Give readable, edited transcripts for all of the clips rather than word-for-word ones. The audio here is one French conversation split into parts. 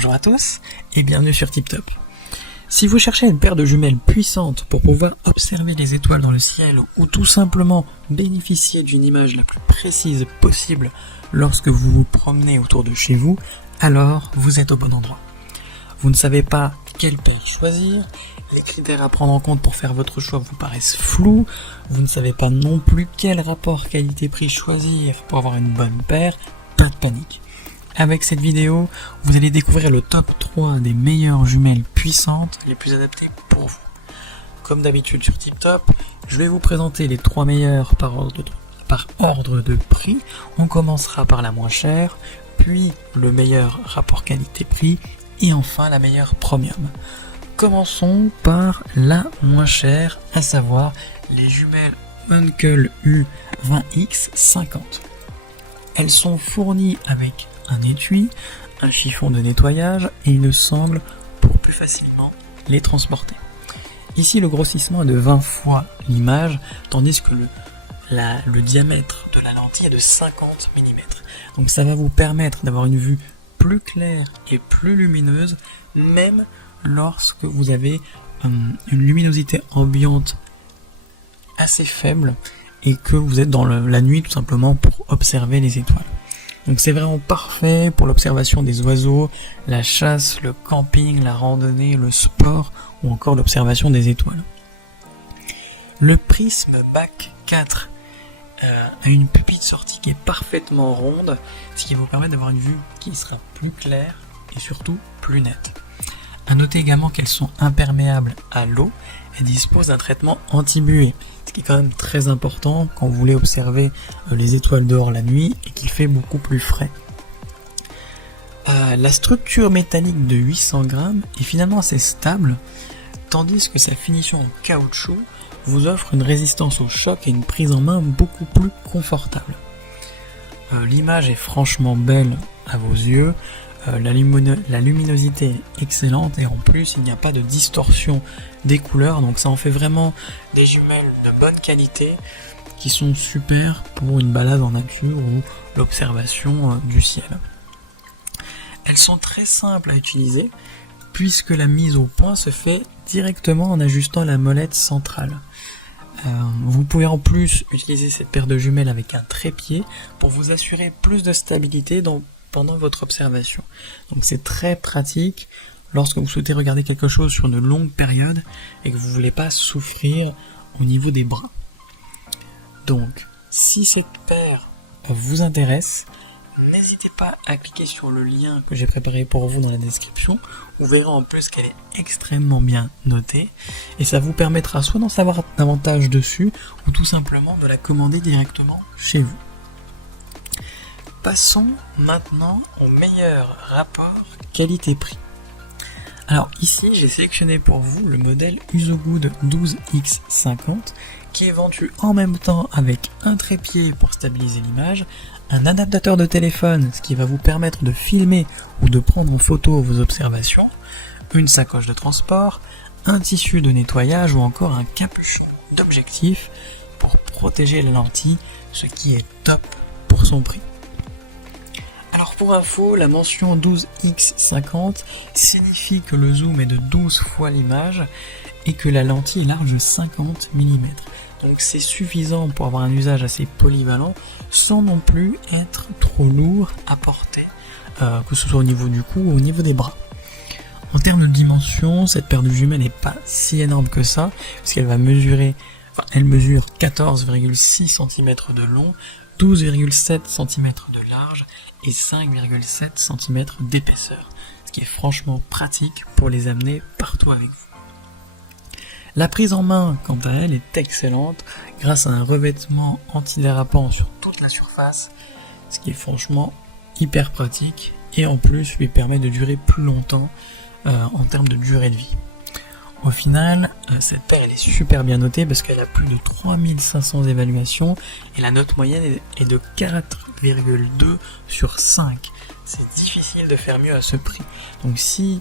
Bonjour à tous et bienvenue sur TipTop. Si vous cherchez une paire de jumelles puissantes pour pouvoir observer les étoiles dans le ciel ou tout simplement bénéficier d'une image la plus précise possible lorsque vous vous promenez autour de chez vous, alors vous êtes au bon endroit. Vous ne savez pas quel pays choisir, les critères à prendre en compte pour faire votre choix vous paraissent flous, vous ne savez pas non plus quel rapport qualité-prix choisir pour avoir une bonne paire, pas de panique. Avec cette vidéo, vous allez découvrir le top 3 des meilleures jumelles puissantes les plus adaptées pour vous. Comme d'habitude sur TipTop, je vais vous présenter les 3 meilleures par ordre de prix. On commencera par la moins chère, puis le meilleur rapport qualité-prix et enfin la meilleure premium. Commençons par la moins chère, à savoir les jumelles Uncle U20X50. Elles sont fournies avec un étui, un chiffon de nettoyage et une sangle pour plus facilement les transporter. Ici, le grossissement est de 20 fois l'image, tandis que le diamètre de la lentille est de 50 mm. Donc ça va vous permettre d'avoir une vue plus claire et plus lumineuse, même lorsque vous avez une luminosité ambiante assez faible et que vous êtes dans la nuit tout simplement pour observer les étoiles. Donc c'est vraiment parfait pour l'observation des oiseaux, la chasse, le camping, la randonnée, le sport ou encore l'observation des étoiles. Le prisme BAC 4 a une pupille de sortie qui est parfaitement ronde, ce qui vous permet d'avoir une vue qui sera plus claire et surtout plus nette. A noter également qu'elles sont imperméables à l'eau et disposent d'un traitement anti-buée, ce qui est quand même très important quand vous voulez observer les étoiles dehors la nuit et qu'il fait beaucoup plus frais. La structure métallique de 800 grammes est finalement assez stable, tandis que sa finition en caoutchouc vous offre une résistance au choc et une prise en main beaucoup plus confortable. L'image est franchement belle à vos yeux. La luminosité est excellente et en plus il n'y a pas de distorsion des couleurs, donc ça en fait vraiment des jumelles de bonne qualité qui sont super pour une balade en nature ou l'observation du ciel. Elles sont très simples à utiliser puisque la mise au point se fait directement en ajustant la molette centrale. Vous pouvez en plus utiliser cette paire de jumelles avec un trépied pour vous assurer plus de stabilité pendant votre observation. Donc c'est très pratique lorsque vous souhaitez regarder quelque chose sur une longue période et que vous ne voulez pas souffrir au niveau des bras. Donc si cette paire vous intéresse, n'hésitez pas à cliquer sur le lien que j'ai préparé pour vous dans la description. Vous verrez en plus qu'elle est extrêmement bien notée et ça vous permettra soit d'en savoir davantage dessus ou tout simplement de la commander directement chez vous. Passons maintenant au meilleur rapport qualité-prix. Alors ici, j'ai sélectionné pour vous le modèle Usogood 12X50 qui est vendu en même temps avec un trépied pour stabiliser l'image, un adaptateur de téléphone, ce qui va vous permettre de filmer ou de prendre en photo vos observations, une sacoche de transport, un tissu de nettoyage ou encore un capuchon d'objectif pour protéger la lentille, ce qui est top pour son prix. Alors pour info, la mention 12x50 signifie que le zoom est de 12 fois l'image et que la lentille est large 50 mm. Donc c'est suffisant pour avoir un usage assez polyvalent sans non plus être trop lourd à porter, que ce soit au niveau du cou ou au niveau des bras. En termes de dimension, cette paire de jumelles n'est pas si énorme que ça, parce qu'elle elle mesure 14,6 cm de long, 12,7 cm de large et 5,7 cm d'épaisseur, ce qui est franchement pratique pour les amener partout avec vous. La prise en main, quant à elle, est excellente grâce à un revêtement antidérapant sur toute la surface, ce qui est franchement hyper pratique et en plus lui permet de durer plus longtemps en termes de durée de vie. Au final, cette paire elle est super bien notée parce qu'elle a plus de 3500 évaluations et la note moyenne est de 4,2 sur 5. C'est difficile de faire mieux à ce prix. Donc si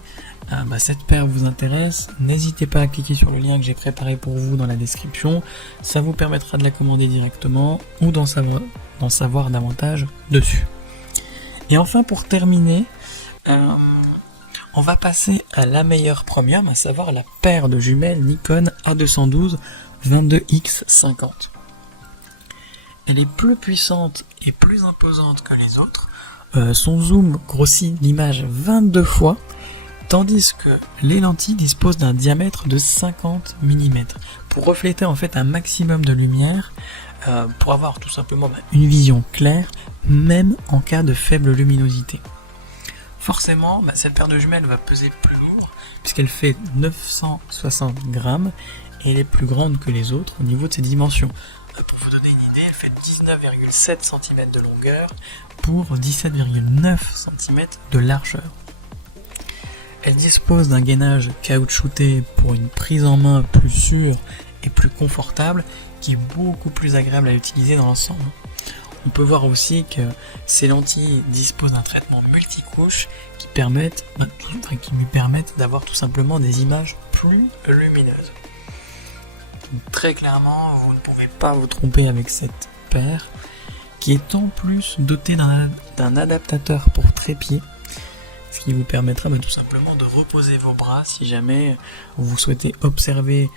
cette paire vous intéresse, n'hésitez pas à cliquer sur le lien que j'ai préparé pour vous dans la description. Ça vous permettra de la commander directement ou d'en savoir davantage dessus. Et enfin pour terminer, On va passer à la meilleure premium, à savoir la paire de jumelles Nikon A212 22X50. Elle est plus puissante et plus imposante que les autres. Son zoom grossit l'image 22 fois, tandis que les lentilles disposent d'un diamètre de 50 mm pour refléter en fait un maximum de lumière, pour avoir tout simplement une vision claire, même en cas de faible luminosité. Forcément, cette paire de jumelles va peser plus lourd, puisqu'elle fait 960 grammes, et elle est plus grande que les autres au niveau de ses dimensions. Pour vous donner une idée, elle fait 19,7 cm de longueur pour 17,9 cm de largeur. Elle dispose d'un gainage caoutchouté pour une prise en main plus sûre et plus confortable, qui est beaucoup plus agréable à utiliser dans l'ensemble. On peut voir aussi que ces lentilles disposent d'un traitement multicouche qui lui permettent d'avoir tout simplement des images plus lumineuses. Donc, très clairement, vous ne pouvez pas vous tromper avec cette paire, qui est en plus dotée d'un adaptateur pour trépied, ce qui vous permettra tout simplement de reposer vos bras si jamais vous souhaitez observer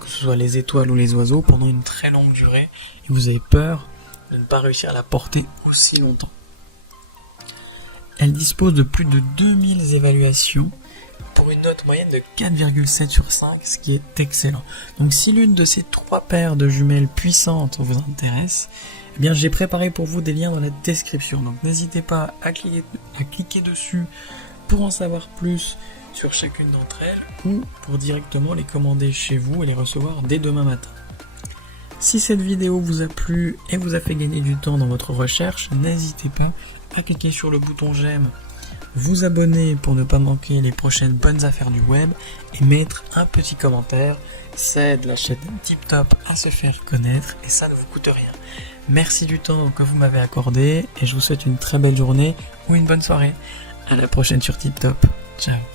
que ce soit les étoiles ou les oiseaux pendant une très longue durée et vous avez peur de ne pas réussir à la porter aussi longtemps. Elle dispose de plus de 2000 évaluations pour une note moyenne de 4,7 sur 5, ce qui est excellent. Donc si l'une de ces 3 paires de jumelles puissantes vous intéresse, eh bien j'ai préparé pour vous des liens dans la description. Donc n'hésitez pas à cliquer dessus pour en savoir plus sur chacune d'entre elles ou pour directement les commander chez vous et les recevoir dès demain matin. Si cette vidéo vous a plu et vous a fait gagner du temps dans votre recherche, n'hésitez pas à cliquer sur le bouton j'aime, vous abonner pour ne pas manquer les prochaines bonnes affaires du web et mettre un petit commentaire. Ça aide la chaîne TipTop à se faire connaître et ça ne vous coûte rien. Merci du temps que vous m'avez accordé et je vous souhaite une très belle journée ou une bonne soirée. À la prochaine sur TipTop. Ciao.